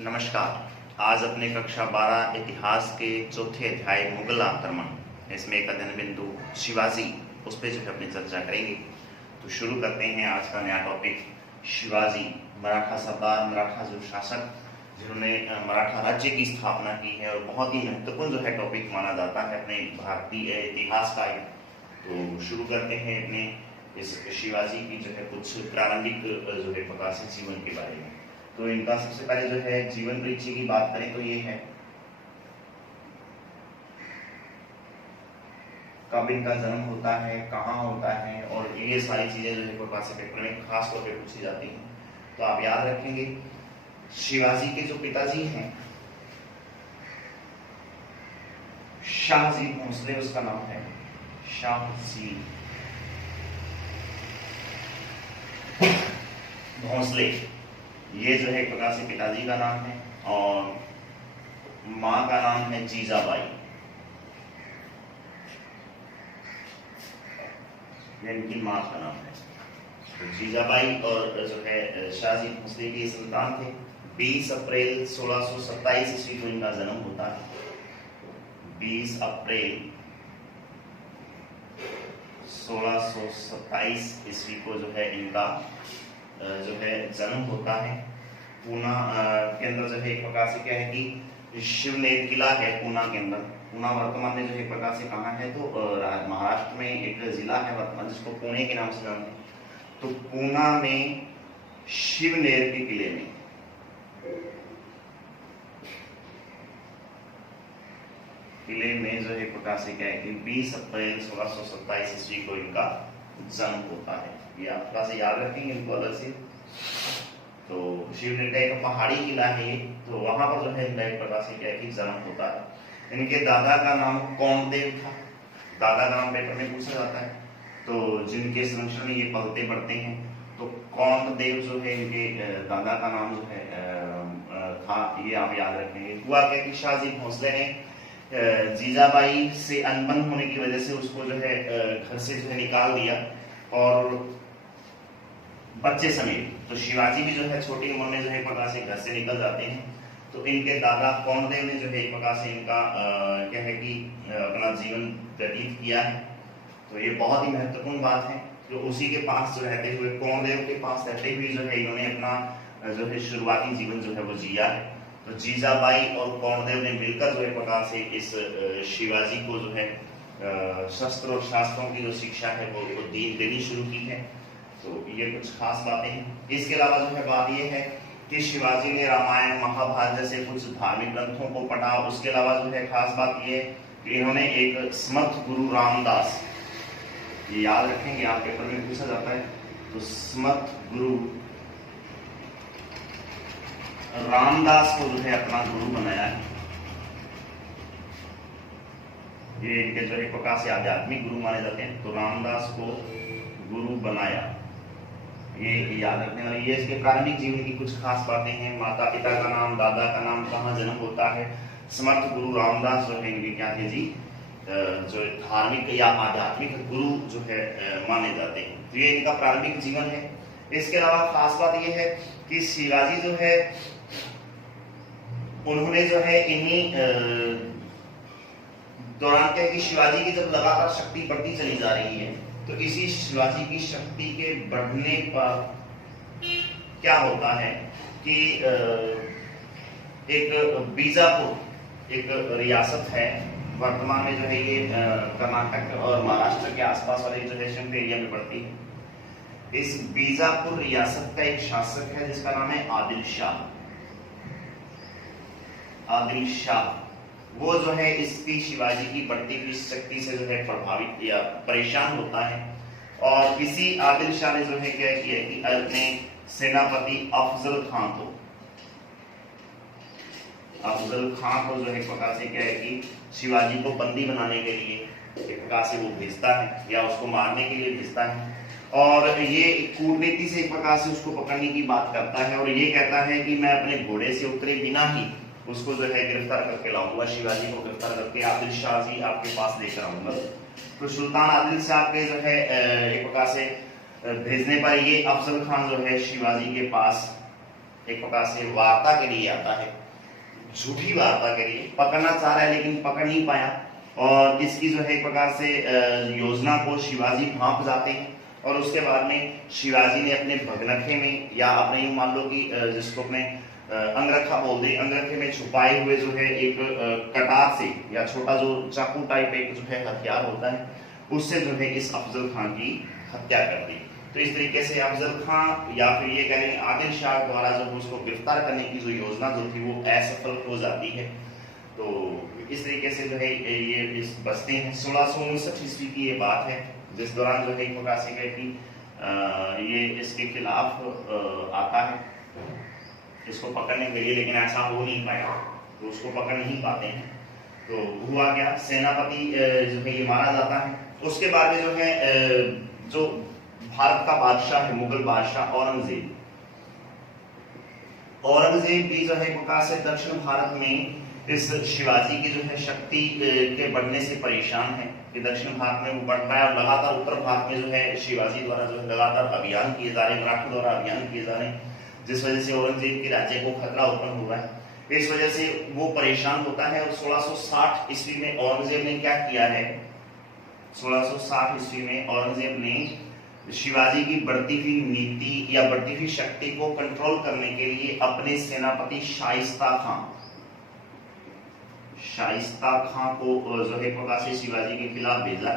नमस्कार। आज अपने कक्षा 12 इतिहास के चौथे अध्याय मुगल आक्रमण, इसमें एक अध्ययन बिंदु शिवाजी, उस पर जो है अपनी चर्चा करेंगे। तो शुरू करते हैं आज का नया टॉपिक। शिवाजी मराठा सरदार, मराठा जो शासक जिन्होंने मराठा राज्य की स्थापना की है और बहुत ही महत्वपूर्ण जो है टॉपिक माना जाता है अपने भारतीय इतिहास का। तो शुरू करते हैं अपने इस शिवाजी की जो है कुछ प्रारंभिक जो है प्रकाशित जीवन के बारे में। तो इनका सबसे पहले जो है जीवन परिचय की बात करें तो ये है कब इनका जन्म होता है, कहाँ होता है, और ये सारी चीजें जो है प्रकाशित पेपर में खास तौर पे पूछी जाती हैं। तो आप याद रखेंगे शिवाजी के जो पिताजी हैं शाहजी भोसले, उसका नाम है शाहजी भोसले, ये जो है एक प्रकार से पिताजी का नाम है। और माँ का नाम है जीजाबाई, ये इनकी माँ का नाम है। तो जीजाबाई और जो है शाहजी भोसले की संतान थे। 20 अप्रैल 1627 ईस्वी को इनका जन्म होता है। 20 अप्रैल 1627 ईस्वी को जो है इनका जो है जन्म होता है। पूना के अंदर जो है एक प्रकार से क्या है कि शिवनेर किला है पूना के अंदर। पूना वर्तमान में जो है एक प्रकार से कहाँ है तो महाराष्ट्र में एक जिला है वर्तमान जिसको पुणे के नाम से जानते हैं। तो पूना में शिवनेर के किले में जो है एक प्रकार से क्या है कि 20 अप्रैल 1627 ईस्वी को इनका जन्म होता है। ये आप थोड़ा सा याद रखेंगे इनको अलग से। तो शिवनेर का एक पहाड़ी किला है ये, तो वहां पर जो है इनका एक प्रकार से क्या है कि जन्म होता है। इनके दादा का नाम कौंडदेव था। दादा का नाम पेपर में पूछा जाता है, तो जिनके संरक्षण में ये पलते बढ़ते हैं, तो कौंडदेव जो है इनके दादा का नाम जो है था, ये आप याद रखेंगे। हुआ क्या कि शाहजी भोसले ने जीजाबाई से अनबन होने की वजह से उसको जो है घर से जो है निकाल दिया और बच्चे समेत। तो शिवाजी भी जो है छोटी उम्र में जो है प्रकार से घर से निकल जाते हैं। तो इनके दादा कौंडदेव ने जो है एक प्रकार से इनका क्या है कि अपना जीवन व्यतीत किया है। तो ये बहुत ही महत्वपूर्ण बात है। तो उसी के पास जो रहते हुए, कौंडदेव के पास रहते हुए जो है इन्होंने अपना जो है शुरुआती जीवन जो है वो जिया है। तो जीजाबाई और कौंडदेव ने मिलकर जो है प्रकार से इस शिवाजी को जो है शस्त्र और शास्त्रों की जो शिक्षा है वो देनी शुरू की है। तो ये कुछ खास बातें हैं। इसके अलावा जो है बात ये है कि शिवाजी ने रामायण, महाभारत जैसे कुछ धार्मिक ग्रंथों को पढ़ा। उसके अलावा जो है खास बात ये कि इन्होंने एक स्मर्थ गुरु रामदास, ये याद रखेंगे आप पेपर में पूछा जाता है, तो स्मर्थ गुरु रामदास को जो है अपना गुरु बनाया है। ये इनके जो एक प्रकार से आध्यात्मिक गुरु माने जाते हैं। तो रामदास को गुरु बनाया, ये याद रखने वाली। ये इसके प्रारंभिक जीवन की कुछ खास बातें हैं। माता पिता का नाम, दादा का नाम, कहाँ जन्म होता है। समर्थ गुरु रामदास जो है इनके क्या थे जी, जो धार्मिक या आध्यात्मिक गुरु जो है माने जाते हैं। तो ये इनका प्रारंभिक जीवन है। इसके अलावा खास बात ये है कि शिवाजी जो है उन्होंने जो है इन्हीं दौरान क्या है कि शिवाजी की जब लगातार शक्ति बढ़ती चली जा रही है, तो इसी शिवाजी की शक्ति के बढ़ने पर क्या होता है कि एक बीजापुर एक रियासत है वर्तमान में जो है ये कर्नाटक और महाराष्ट्र के आसपास वाले जो है क्षेत्र एरिया में पड़ती है। इस बीजापुर रियासत का एक शासक है जिसका नाम है आदिल शाह। आदिल शाह वो जो है इसकी शिवाजी की बढ़ती हुई शक्ति से जो है प्रभावित या परेशान होता है। और इसी आदिल शाह ने जो है क्या किया कि अपने सेनापति अफजल खान को जो है प्रकार से क्या है कि शिवाजी को बंदी बनाने के लिए एक प्रकार से वो भेजता है या उसको मारने के लिए भेजता है। और ये कूटनीति से एक प्रकार से उसको पकड़ने की बात करता है और ये कहता है कि मैं अपने घोड़े से उतरे बिना ही उसको जो है गिरफ्तार करके लाऊंगा। शिवाजी को गिरफ्तार करके आदिल शाह जी आपके पास लेकर आऊंगा। तो सुल्तान आदिल शाह के जो है एक प्रकार से भेजने पर ये अफजल खान जो है शिवाजी के पास एक प्रकार से वार्ता के लिए आता है, झूठी वार्ता के लिए पकड़ना चाह रहा है लेकिन पकड़ नहीं पाया, और इसकी जो है एक प्रकार से योजना को शिवाजी भांप जाते हैं, और उसके बाद में शिवाजी ने अपने भगनखे में या अपने यूं मान लो कि जिसको अपने अंगरखा बोल दे, अंगरखे में छुपाए हुए जो है एक कटार से या छोटा जो चाकू टाइप एक जो है हथियार होता है, उससे जो है इस अफजल खां की हत्या कर दी। तो इस तरीके से अफजल खां या फिर ये कह लें आदिल शाह द्वारा जब उसको गिरफ्तार करने की जो योजना जो थी वो असफल हो जाती है। तो इस तरीके से जो है ये इस बसते हैं। 1659 ईस्वी की ये बात है, जिस दौरान जो है एक प्रकार से कि ये इसके खिलाफ आता है इसको पकड़ने के लिए, लेकिन ऐसा हो नहीं पाया, तो उसको पकड़ नहीं पाते हैं। तो हुआ क्या, सेनापति जो है ये मारा जाता है। उसके बाद में जो है जो भारत का बादशाह है, मुगल बादशाह औरंगजेब, औरंगजेब भी जो है एक प्रकार से दक्षिण भारत में इस शिवाजी की जो है शक्ति के बढ़ने से परेशान है कि दक्षिण भारत में वो बढ़ रहा है, और लगातार उत्तर भारत में जो है शिवाजी द्वारा जो है लगातार अभियान किए जा रहे हैं, मराठों द्वारा अभियान किए जा रहे हैं, जिस वजह से औरंगजेब के राज्य को खतरा उत्पन्न हुआ है। इस वजह से वो परेशान होता है, और 1660 ईस्वी में औरंगजेब ने क्या किया है, 1660 ईस्वी में औरंगजेब ने शिवाजी की बढ़ती हुई नीति या बढ़ती हुई शक्ति को कंट्रोल करने के लिए अपने सेनापति शाइस्ता खां को जो है प्रकाश से शिवाजी के खिलाफ भेजा,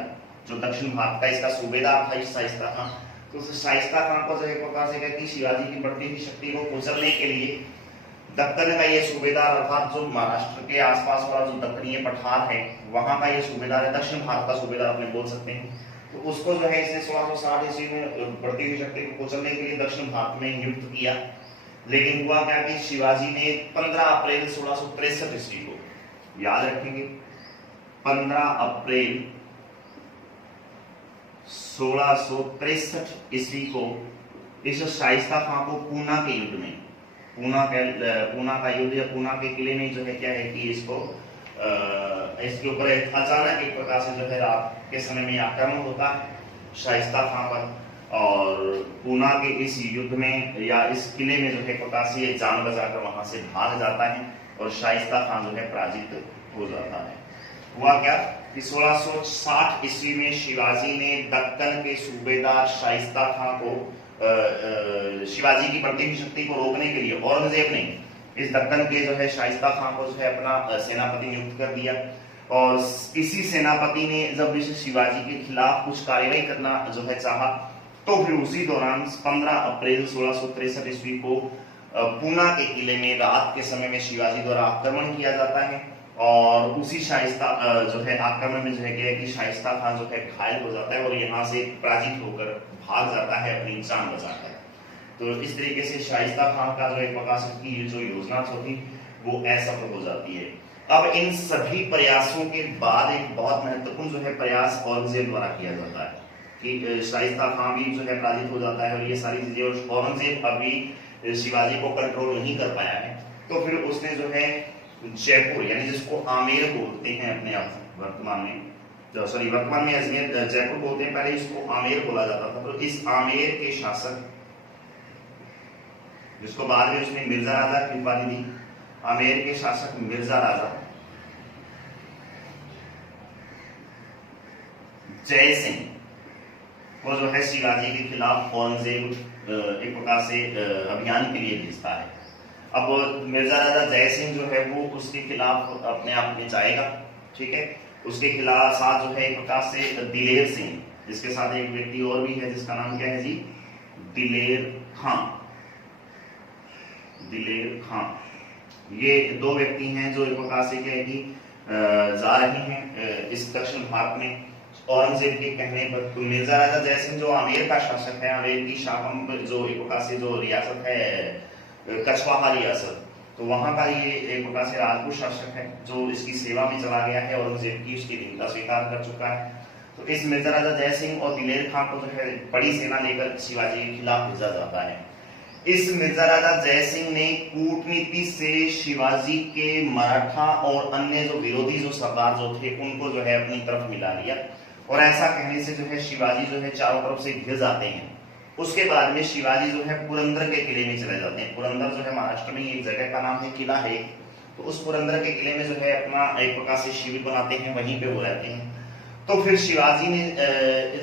जो दक्षिण भारत का इसका सूबेदार था शाइस्ता खां। तो शाइस्ता खां को जो है प्रकाश से कहती शिवाजी की बढ़ती हुई शक्ति को कुचलने के लिए दक्कन का ये सूबेदार अर्थात जो महाराष्ट्र के आसपास वाला जो दक्कनीय पठार है वहां का ये सूबेदार है, दक्षिण भारत का सूबेदार अपने बोल सकते हैं। तो उसको जो है इसने 1660 ईस्वी में बढ़ती हुई शक्ति को कुचलने के लिए दक्षिण भारत में नियुक्त किया। लेकिन हुआ क्या कि शिवाजी ने 15 अप्रैल 1663 ईस्वी को, याद रखेंगे 15 अप्रैल 1663 ईस्वी को इस शाइस्ता खां को पूना के युद्ध में, पूना का युद्ध या पूना के किले में जो है क्या है कि इसको इसके ऊपर अचानक एक प्रकार से जो है रात के समय में आक्रमण होता है शाइस्ता खां पर, और पूना के इस युद्ध में या इस किले में जो है प्रकार से ये जान बचाकर वहां से भाग जाता है, और शाइस्ता खां जो है पराजित हो जाता है। हुआ क्या कि 1660 ईस्वी में शिवाजी ने दक्कन के सूबेदार शाइस्ता खां को शिवाजी की बढ़ती हुई शक्ति को रोकने के लिए औरंगजेब ने इस दक्कन के जो है शाइस्ता खां को जो है अपना सेनापति नियुक्त कर दिया, और इसी सेनापति ने जब इस शिवाजी के खिलाफ कुछ कार्रवाई करना जो है चाहा, तो फिर उसी दौरान 15 अप्रैल 1663 ईस्वी को पूना के किले में रात के समय में शिवाजी द्वारा आक्रमण किया जाता है, और उसी शाइस्ता जो है आक्रमण में जो है कि शाइस्ता खां जो है घायल हो जाता है और यहाँ से पराजित होकर भाग जाता है अपनी जान बचाकर। तो इस तरीके से शाइस्ता खां का जो एक प्रकार की जो योजना थी वो असफल हो जाती है। अब इन सभी प्रयासों के बाद एक बहुत महत्वपूर्ण जो है प्रयास औरंगजेब द्वारा किया जाता है कि शाइस्ता खां भी जो है पराजित हो जाता है, और ये सारी चीजें, और औरंगजेब अभी शिवाजी को कंट्रोल नहीं कर पाया है। तो फिर उसने जो है जयपुर यानी जिसको आमेर बोलते हैं अपने आप वर्तमान में अजमेर जयपुर बोलते हैं, पहले इसको आमेर बोला जाता था। तो इस आमेर के शासक, जिसको बाद में उसने मिर्जा राजा की उपाधि दी, आमेर के शासक मिर्जा राजा जय सिंह को जो है शिवाजी के खिलाफ औरंगजेब एक प्रकार से अभियान के लिए भेजता है। अब मिर्जा राजा जय सिंह जो है वो उसके खिलाफ अपने आप में जाएगा, ठीक है। उसके खिलाफ साथ जो है एक प्रकार से दिलेर सिंह, जिसके साथ एक व्यक्ति और भी है जिसका नाम क्या है जी, दिलेर खां। ये दो व्यक्ति हैं जो एक प्रकार से क्या है कि जा रहे हैं इस दक्षिण भारत में औरंगजेब के कहने पर। तो मिर्जा राजा जय सिंह जो आमेर का शासक है, आमेर की शाखा जो एक प्रकार से जो रियासत है कछवाहा रियासत, तो वहां का ये एक प्रकार से राजपूत शासक है जो इसकी सेवा में चला गया है, औरंगजेब की उसकी दीनता स्वीकार कर चुका है। तो इस मिर्जा राजा जय सिंह और दिलेर खां को जो है बड़ी सेना लेकर शिवाजी के खिलाफ भेजा जाता है। इस मिर्जा राजा जय सिंह ने कूटनीति से शिवाजी के मराठा और अन्य जो विरोधी जो सरदार जो थे उनको जो है अपनी तरफ मिला लिया, और ऐसा कहने से जो है शिवाजी जो है चारों तरफ से घिर जाते हैं। उसके बाद में शिवाजी जो है पुरंदर के किले में चले जाते हैं। पुरंदर जो है महाराष्ट्र में एक जगह का नाम है, किला है, तो उस पुरंदर के किले में जो है अपना एक प्रकार से शिविर बनाते हैं, वहीं पे वो रहते हैं। तो फिर शिवाजी ने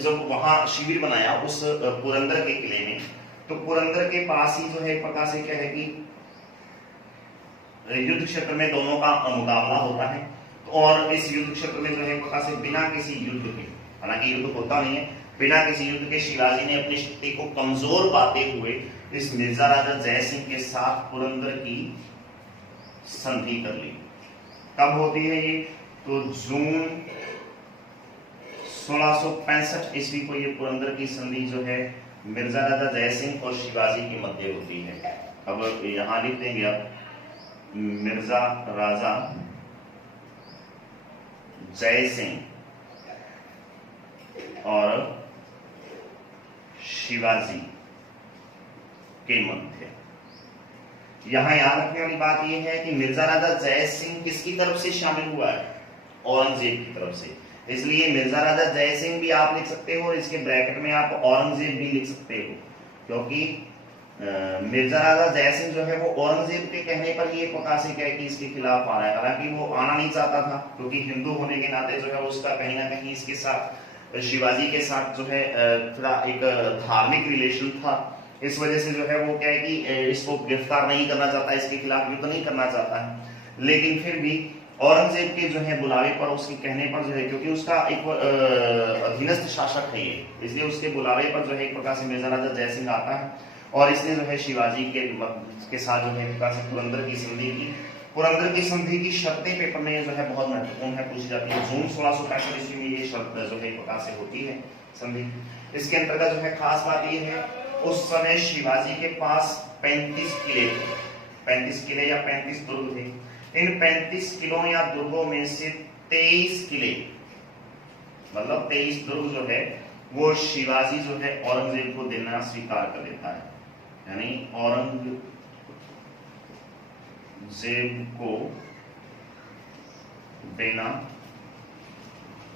जब वहां शिविर बनाया उस पुरंदर के किले में, तो पुरंदर के पास ही जो है एक प्रकार से क्या है कि युद्ध क्षेत्र में दोनों का मुकाबला होता है। और इस युद्ध क्षेत्र में जो है एक प्रकार से बिना किसी युद्ध के, हालांकि युद्ध होता नहीं है, बिना किसी युद्ध के शिवाजी ने अपनी शक्ति को कमजोर पाते हुए इस मिर्जा राजा जय सिंह के साथ पुरंदर की संधि कर ली। कब होती है ये? तो जून 1665 ईस्वी को ये पुरंदर की संधि जो है मिर्जा राजा जय सिंह और शिवाजी के मध्य होती है। अब यहां लिख देंगे आप, मिर्जा राजा जय सिंह और शिवाजी के मध्य। यहां याद रखने वाली बात यह है कि मिर्जा राजा जय सिंह किसकी तरफ से शामिल हुआ है? औरंगजेब की तरफ से। इसलिए मिर्जा राजा जय सिंह भी आप लिख सकते हो और इसके ब्रैकेट में आप औरंगजेब भी लिख सकते हो, क्योंकि मिर्जा राजा जय सिंह जो है वो औरंगजेब के कहने पर ही एक प्रकार से क्या है कि इसके खिलाफ आ रहा है। हालांकि वो आना नहीं चाहता था, क्योंकि हिंदू होने के नाते जो है उसका कहीं ना कहीं इसके साथ, शिवाजी के साथ जो है थोड़ा एक धार्मिक रिलेशन था। इस वजह से जो है वो क्या है कि इसको गिरफ्तार नहीं करना चाहता, इसके खिलाफ युद्ध नहीं करना चाहता है। लेकिन फिर भी औरंगजेब के जो है बुलावे पर, उसके कहने पर जो है, क्योंकि उसका एक अधीनस्थ शासक है ये, इसलिए उसके बुलावे पर जो है एक प्रकार से मिर्जा राजा जय सिंह आता है और इसने जो है शिवाजी के साथ जो है एक प्रकार से पुरंदर की संधि की। पुरंदर की संधि की शर्तें पेपर में जो है बहुत महत्वपूर्ण है, पूछी जाती है। जून 1665 ईस्वी में ये शर्त जो है एक प्रकार से होती है संधि। इसके अंतर्गत जो है खास बात ये है, उस समय शिवाजी के पास 35 किले थे, 35 किले या 35 दुर्ग थे। इन 35 किलों या दुर्गों में से 23 किले, मतलब 23 दुर्ग जो है वो शिवाजी जो है औरंगजेब को देना स्वीकार कर लेता है। यानी औरंगजेब को देना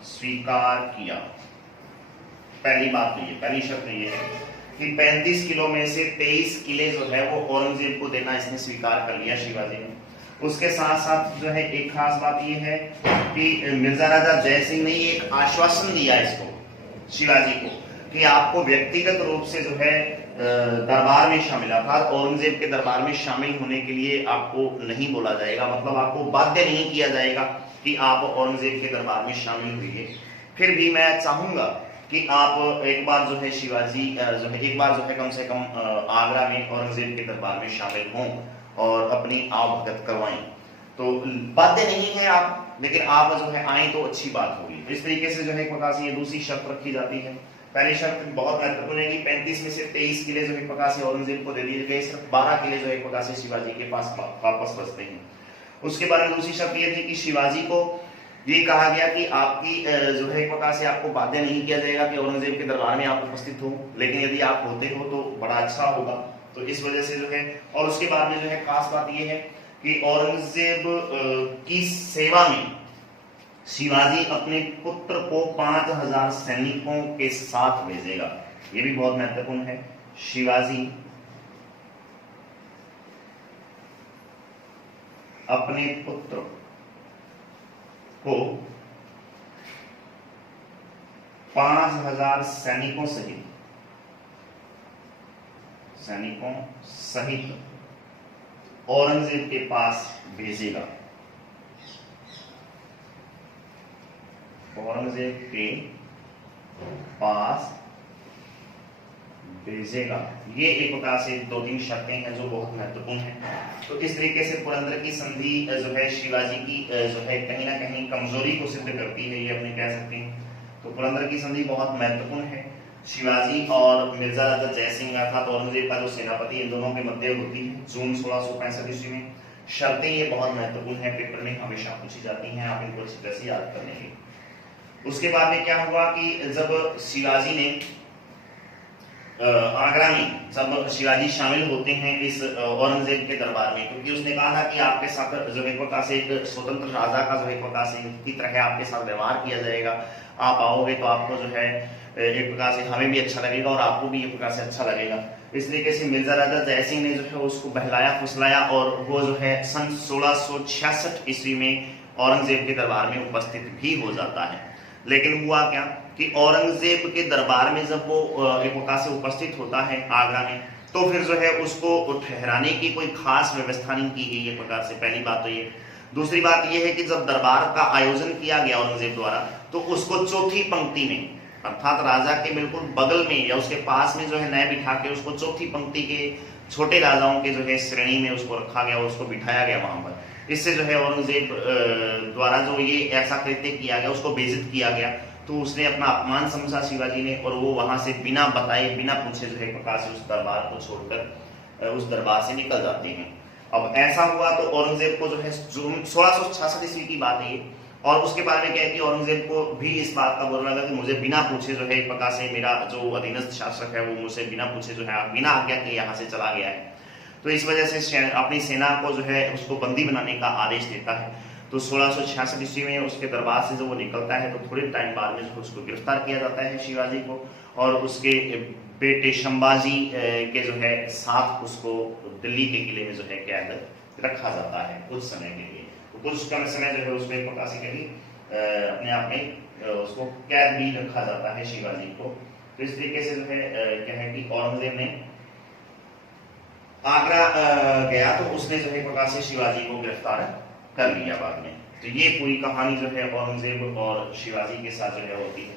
स्वीकार किया। पहली बात तो ये, पहली शर्त ये है कि 35 किलो में से 23 किले जो है वो औरंगजेब को देना इसने स्वीकार कर लिया शिवाजी ने। उसके साथ साथ जो है एक खास बात ये है कि मिर्जा राजा जय सिंह ने एक आश्वासन दिया इसको, शिवाजी को, कि आपको व्यक्तिगत रूप से जो है दरबार में शामिल, अर्थात औरंगजेब के दरबार में शामिल होने के लिए आपको नहीं बोला जाएगा, मतलब आपको बाध्य नहीं किया जाएगा कि आप औरंगजेब के दरबार में शामिल हुइए। फिर भी मैं चाहूंगा कि आप एक बार जो है शिवाजी जो है एक बार जो है कम से कम आगरा में औरंगजेब के दरबार में शामिल हों और अपनी आवभगत करवाएं। तो बाध्य नहीं है आप, लेकिन आप जो है आए तो अच्छी बात होगी। इस तरीके से जो है एक प्रकार से ये दूसरी शर्त रखी जाती है। पहली शर्त बहुत महत्वपूर्ण है कि 35 में से 23 किले जो एक प्रकार से औरंगजेब को दे दिए गए, सिर्फ 12 किले जो एक प्रकार से शिवाजी के पास वापस बचते हैं। उसके बाद में दूसरी शर्त यह थी कि शिवाजी को ये कहा गया कि आपकी जो है एक प्रकार से आपको बाध्य नहीं किया जाएगा कि औरंगजेब के दरबार में आप उपस्थित हो, लेकिन यदि आप होते हो तो बड़ा अच्छा होगा। तो इस वजह से जो है, और उसके बाद में जो है खास बात यह है कि औरंगजेब की सेवा में शिवाजी अपने पुत्र को 5000 सैनिकों के साथ भेजेगा। यह भी बहुत महत्वपूर्ण है। शिवाजी अपने पुत्र को 5000 सैनिकों सहित औरंगजेब के पास भेजेगा। औरंगजेब के पास भेजेगा। ये एक प्रकार से 2-3 शर्तें हैं जो बहुत महत्वपूर्ण हैं। तो इस तरीके से पुरंदर की संधि जो है शिवाजी की जो है कहीं ना कहीं कमजोरी को सिद्ध करती है, ये अपने कह सकते हैं। तो पुरंदर की संधि बहुत महत्वपूर्ण है। शिवाजी और मिर्जा राजा जय सिंह अर्थात औरंगजेब का जो सेनापति, इन दोनों के मध्य होती है जून 1665 ईस्वी में। शर्तें ये बहुत महत्वपूर्ण है, पेपर में हमेशा पूछी जाती हैं, आप इनको अच्छी तरह से याद कर लेंगे। उसके बाद में क्या हुआ कि जब शिवाजी ने आगरा में जब शिवाजी शामिल होते हैं इस औरंगजेब के दरबार में, क्योंकि उसने कहा था कि आपके साथ जो एक प्रकार से एक स्वतंत्र राजा का जो एक प्रकार से की तरह आपके साथ व्यवहार किया जाएगा, आप आओगे तो आपको जो है एक प्रकार से हमें भी अच्छा लगेगा और आपको भी एक प्रकार से अच्छा लगेगा। इस तरीके से मिर्जा राजा जयसिंह ने जो है उसको बहलाया फुसलाया और वो जो है सन 1666 ईस्वी में औरंगजेब के दरबार में उपस्थित भी हो जाता है। लेकिन हुआ क्या कि औरंगजेब के दरबार में जब वो एक प्रकार से उपस्थित होता है आगरा में, तो फिर जो है उसको ठहराने की कोई खास व्यवस्था नहीं की गई एक प्रकार से, पहली बात तो ये। दूसरी बात यह है कि जब दरबार का आयोजन किया गया औरंगजेब द्वारा, तो उसको चौथी पंक्ति में अर्थात राजा के बिल्कुल बगल में या उसके पास में जो है नए बिठा के उसको चौथी पंक्ति के छोटे राजाओं के जो है श्रेणी में उसको रखा गया, उसको बिठाया गया वहां पर। इससे जो है औरंगजेब द्वारा जो ये ऐसा कृत्य किया गया, उसको बेइज्जत किया गया, तो उसने अपना अपमान समझा शिवाजी ने, और वो वहां से बिना बताए बिना पूछे जो है प्रकार से उस दरबार को छोड़कर उस दरबार से निकल जाते हैं। अब ऐसा हुआ तो औरंगजेब को जो है 1666 ईस्वी की बात है ये, और उसके बारे में क्या है कि औरंगजेब को भी इस बात का बुरा लगा कि मुझे बिना पूछे जो है एक प्रकार से मेरा जो अधीनस्थ शासक है वो मुझे बिना पूछे जो है बिना आज्ञा के यहाँ से चला गया है। तो इस वजह से अपनी सेना को जो है उसको बंदी बनाने का आदेश देता है। तो 1666 ईस्वी में उसके दरबार से जब वो निकलता है तो थोड़े टाइम बाद में उसको गिरफ्तार किया जाता है शिवाजी को, और उसके बेटे शंबाजी के जो है साथ उसको दिल्ली के किले में जो है कैद रखा जाता है कुछ समय के लिए। तो कुछ समय जो है उसमें एक प्रकार से कहीं अपने आप में उसको कैद भी रखा जाता है शिवाजी को। तो इस तरीके से जो है क्या है कि औरंगजेब ने आगरा गया तो उसने जो है एक प्रकार से शिवाजी को गिरफ्तार कर लिया बाद में। तो ये पूरी कहानी जो है औरंगजेब और शिवाजी के साथ जो है होती है।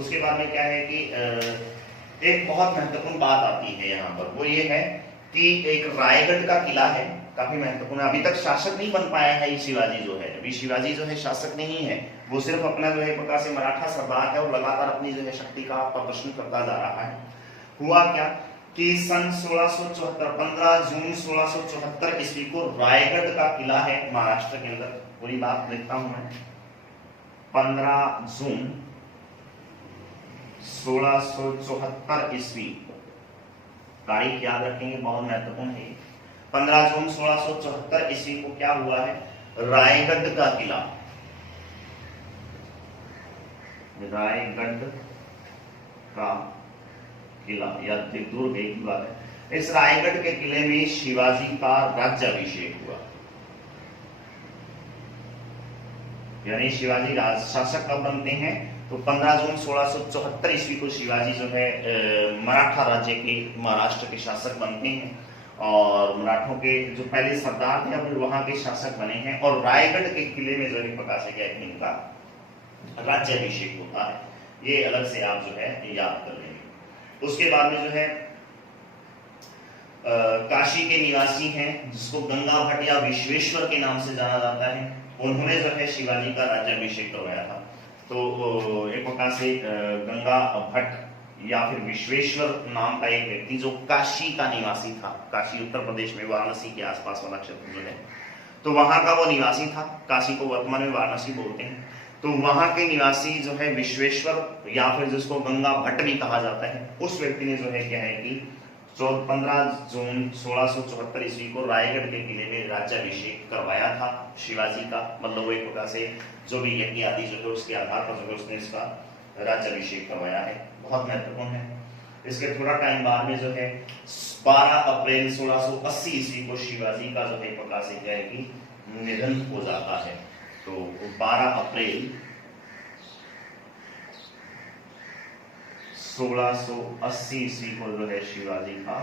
उसके बाद में क्या है कि एक बहुत महत्वपूर्ण बात आती है यहाँ पर, वो ये है कि एक रायगढ़ का किला है, काफी महत्वपूर्ण। अभी तक शासक नहीं बन पाया है शिवाजी जो है, अभी शिवाजी जो है शासक नहीं है, वो सिर्फ अपना जो है प्रकार से मराठा सरदार है और लगातार अपनी जो है शक्ति का प्रदर्शन करता जा रहा है। हुआ क्या कि सन 1674 15 जून 1674 ईस्वी को रायगढ़ का किला है महाराष्ट्र के अंदर, पूरी बात लिखता हूं मैं, 15 जून 1674 ईस्वी, तारीख याद रखेंगे बहुत महत्वपूर्ण है। 15 जून 1674 ईस्वी को क्या हुआ है, रायगढ़ का किला, रायगढ़ का किला या दुर्ग एक बात है, इस रायगढ़ के किले में शिवाजी का राज्याभिषेक हुआ। यानी शिवाजी शासक कब बनते हैं, तो 15 जून 1674 ईस्वी को शिवाजी जो है मराठा राज्य के महाराष्ट्र के शासक बनते हैं, और मराठों के जो पहले सरदार थे अब वहां के शासक बने हैं, और रायगढ़ के किले में जो प्रकार से क्या है इनका राज्याभिषेक होता है। ये अलग से आप जो है याद कर लेंगे। उसके बाद में जो है काशी के निवासी हैं जिसको गंगा भट्ट या विश्वेश्वर के नाम से जाना जाता है, उन्होंने जो है शिवाजी का राज्याभिषेक करवाया था। तो एक प्रकार से गंगा भट्ट या फिर विश्वेश्वर नाम का एक व्यक्ति जो काशी का निवासी था, काशी उत्तर प्रदेश में वाराणसी के आसपास वाला क्षेत्र जो है, तो वहां का वो निवासी था। काशी को वर्तमान में वाराणसी बोलते हैं। तो वहां के निवासी जो है विश्वेश्वर या फिर जिसको गंगा भट्ट भी कहा जाता है, उस व्यक्ति ने जो है क्या है कि 15 जून 1674 ईस्वी को रायगढ़ के किले में राज्याभिषेक करवाया था शिवाजी का। मतलब वो एक प्रकार से जो भी यज्ञ आदि जो है उसके आधार पर जो है उसने इसका राज्याभिषेक करवाया है, बहुत महत्वपूर्ण है। इसके थोड़ा टाइम बाद में जो है 12 अप्रैल 1680 ईस्वी को शिवाजी का जो है प्रकार से क्या है कि निधन हो जाता है। तो 12 अप्रैल 1680 ईस्वी को जो है शिवाजी का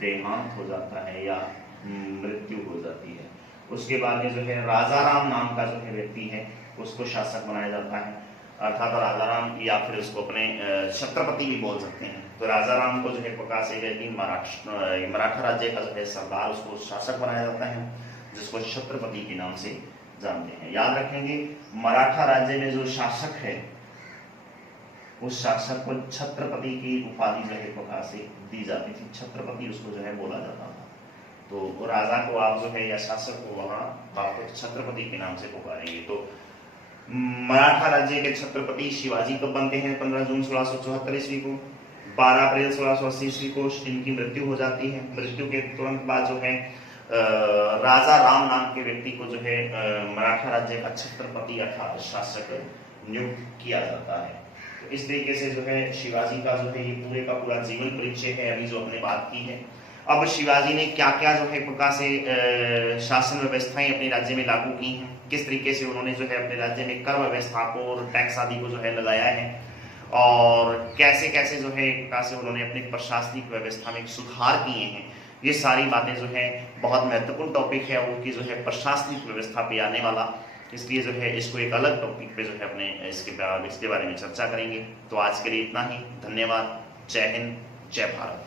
देहांत हो जाता है या मृत्यु हो जाती है। उसके बाद में जो है राजा राम नाम का जो है व्यक्ति है उसको शासक बनाया जाता है, अर्थात राजा राम या फिर उसको अपने छत्रपति भी बोल सकते हैं। तो राजा राम को जो है प्रकार से व्यक्ति मराठा राज्य का जो है सरदार उसको शासक बनाया जाता है, जिसको छत्रपति के नाम से जानते हैं। याद रखेंगे मराठा राज्य में जो शासक है उस शासक को छत्रपति की उपाधि जो है प्रकार से दी जाती थी, छत्रपति उसको जो है बोला जाता था। तो राजा को आप जो है या शासक को वहां आप छत्रपति के नाम से पुकारेंगे। तो मराठा राज्य के छत्रपति शिवाजी कब बनते हैं, 15 जून 1674 ईस्वी को। 12 अप्रैल 1680 ईस्वी को इनकी मृत्यु हो जाती है। मृत्यु के तुरंत बाद जो है राजा राम नाम के व्यक्ति को जो है मराठा राज्य का छत्रपति अर्थात शासक नियुक्त किया जाता है। तो इस तरीके से जो है शिवाजी का जो है ये पूरे का पूरा जीवन परिचय है, अभी जो हमने बात की है। अब शिवाजी ने क्या क्या जो है एक प्रकार से शासन व्यवस्थाएं अपने राज्य में लागू की हैं, किस तरीके से उन्होंने जो है अपने राज्य में कर व्यवस्था को और टैक्स आदि को जो है लगाया है, और कैसे कैसे जो है एक प्रकार से उन्होंने अपनी प्रशासनिक व्यवस्था में सुधार किए हैं, ये सारी बातें जो है बहुत महत्वपूर्ण टॉपिक है उनकी जो है प्रशासनिक व्यवस्था पे आने वाला। इसलिए जो है इसको एक अलग टॉपिक पे जो है अपने इसके बारे में चर्चा करेंगे। तो आज के लिए इतना ही। धन्यवाद। जय हिंद, जय भारत।